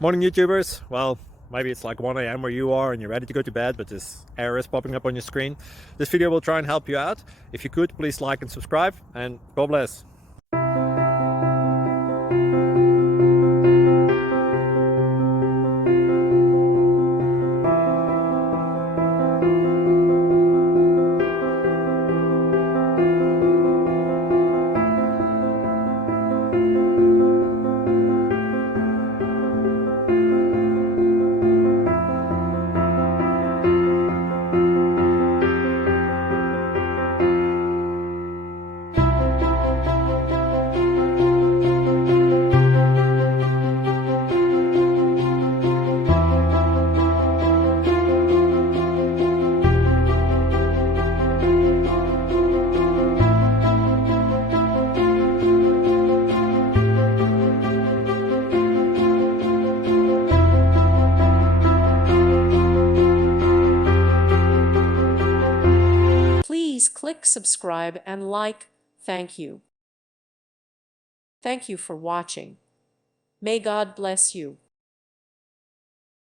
Morning YouTubers. Well, maybe it's like 1 a.m. where you are and you're ready to go to bed, but this error is popping up on your screen. This video will try and help you out. If you could, please like and subscribe, and God bless. Please click subscribe and like. Thank you. Thank you for watching. May God bless you.